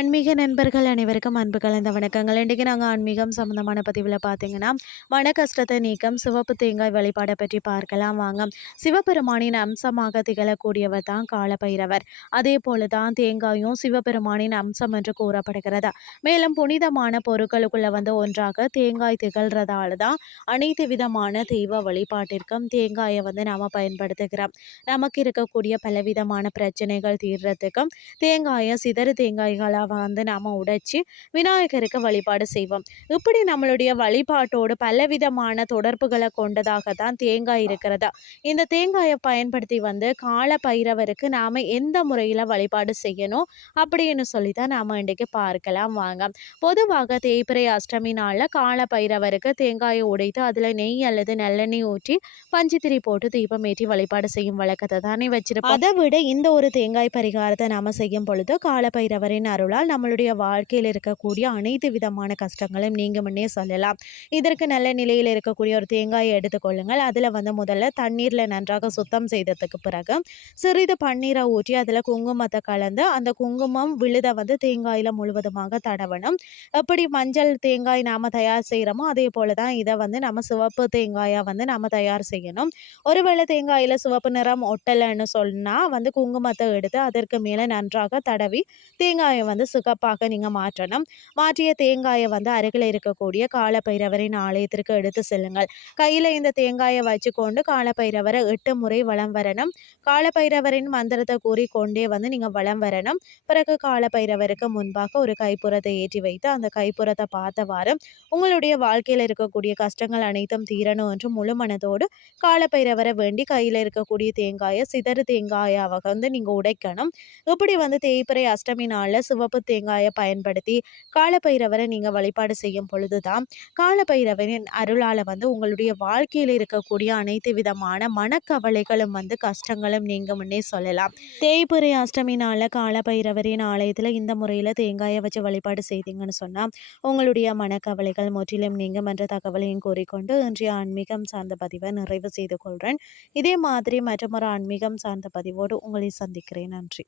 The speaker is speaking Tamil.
ஆன்மீக நண்பர்கள் அனைவருக்கும் அன்பு கலந்த வணக்கங்கள். இன்றைக்கி நாங்கள் ஆன்மீகம் சம்மந்தமான பதிவில் பார்த்தீங்கன்னா மன கஷ்டத்தை நீக்கம் சிவப்பு தேங்காய் வழிபாடை பற்றி பார்க்கலாம். வாங்க. சிவபெருமானின் அம்சமாக திகழக்கூடியவர் தான் காலபைரவர். அதே போல தான் தேங்காயும் சிவபெருமானின் அம்சம் என்று கூறப்படுகிறது. மேலும் புனிதமான பொருட்களுக்குள்ள வந்து ஒன்றாக தேங்காய் திகழ்கிறதால தான் அனைத்து விதமான தெய்வ வழிபாட்டிற்கும் தேங்காயை வந்து நாம் பயன்படுத்துகிறோம். நமக்கு இருக்கக்கூடிய பலவிதமான பிரச்சனைகள் தீர்றதுக்கும் தேங்காயை சிதறு தேங்காய்களாக வந்து நாம் உடைச்சி விநாயகருக்கு வழிபாடு செய்வோம். இப்படி நம்மளுடைய வழிபாட்டோடு பலவிதமான தொடர்புகளை கொண்டதாக தான் தேங்காய் இருக்கிறதா? இந்த தேங்காயை பயன்படுத்தி வந்து கால பைரவருக்கு நாம் எந்த முறையில் வழிபாடு செய்யணும்? அப்படின்னு சொல்லி தான் நாம் இன்றைக்கு பார்க்கலாம். வாங்க. பொதுவாக தேய்பிரை அஷ்டமி நாளில் கால பைரவருக்கு தேங்காயை உடைத்து அதில் நெய் அல்லது நல்லெண்ணெய் ஊற்றி பஞ்சுத்திரி போட்டு தீபம் ஏற்றி வழிபாடு செய்யும் வழக்கத்தை தானே வச்சிருப்போம். அதை விட இந்த ஒரு தேங்காய் பரிகாரத்தை நாம் செய்யும் பொழுது கால பைரவரின் அருளால் நம்மளுடைய வாழ்க்கையில் இருக்கக்கூடிய அனைத்து விதமான கஷ்டங்களும் முன்னே சொல்லலாம். இதற்கு நல்ல நிலையில் இருக்கக்கூடிய ஒரு தேங்காயை எடுத்துக்கொள்ளுங்கள் அதில் வந்து முதல்ல தண்ணீரில் நன்றாக சுத்தம் செய்ததுக்கு பிறகு சிறிது பன்னீரை ஊற்றி அதில் குங்குமத்தை கலந்து அந்த குங்குமம் விழுதை வந்து தேங்காயில் முழுவதுமாக தடவணும். எப்படி மஞ்சள் தேங்காய் நாம் தயார் செய்கிறோமோ அதே போல் தான் இதை வந்து நம்ம சிவப்பு தேங்காயாக வந்து நம்ம தயார் செய்யணும். ஒருவேளை தேங்காயில் சிவப்பு நிறம் ஒட்டலைன்னு சொன்னால் வந்து குங்குமத்தை எடுத்து அதற்கு மேலே நன்றாக தடவி தேங்காயை வந்து சிகப்பாக நீங்கள் மாற்றணும். மாற்றிய தேங்காயை வந்து அருகில் இருக்கக்கூடிய காலப்பைரவரின் ஆலயத்திற்கு எடுத்து செல்லுங்கள். கையில் இந்த தேங்காயை வச்சுக்கொண்டு காலப்பைரவரை எட்டு முறை வளம் வரணும். காலப்பைரவரின் மந்திரத்தை கூறிக்கொண்டே வந்து நீங்கள் வளம் வரணும். பிறகு காலப்பைரவருக்கு முன்பாக ஒரு கைப்புறத்தை ஏற்றி வைத்து அந்த கைப்புறத்தை பார்த்தவாறு உங்களுடைய வாழ்க்கையில் இருக்கக்கூடிய கஷ்டங்கள் அனைத்தும் தீரணும் என்று முழு மனதோடு காலப்பைரவரை வேண்டி கையில் இருக்கக்கூடிய தேங்காயை சிதறு தேங்காயாக வந்து நீங்கள் உடைக்கணும். இப்படி வந்து தேய்பிறை அஷ்டமி நாளில் சிவப்பு தேங்காயை பயன்படுத்தி காலப்பைரவரை நீங்கள் வழிபாடு செய்யும் பொழுது தான் காலப்பைரவரின் அருளால் வந்து உங்களுடைய வாழ்க்கையில் இருக்கக்கூடிய அனைத்து விதமான மனக்கவலைகளும் வந்து கஷ்டங்களும் நீங்கள் முன்னே சொல்லலாம். தேய்பிறை அஷ்டமி நாளில் காலப்பைரவரின் ஆலயத்தில் இந்த முறையில் தேங்காயை வச்சு வழிபாடு செய்தீங்கன்னு சொன்னால் உங்களுடைய மனக்கவலைகள் முற்றிலும் நீங்கும் என்ற தகவலையும் கூறிக்கொண்டு இன்றைய ஆன்மீகம் சார்ந்த பதிவை நிறைவு செய்து கொள்கிறேன் இதே மாதிரி மற்றொரு ஆன்மீகம் சார்ந்த பதிவோடு உங்களை சந்திக்கிறேன். நன்றி.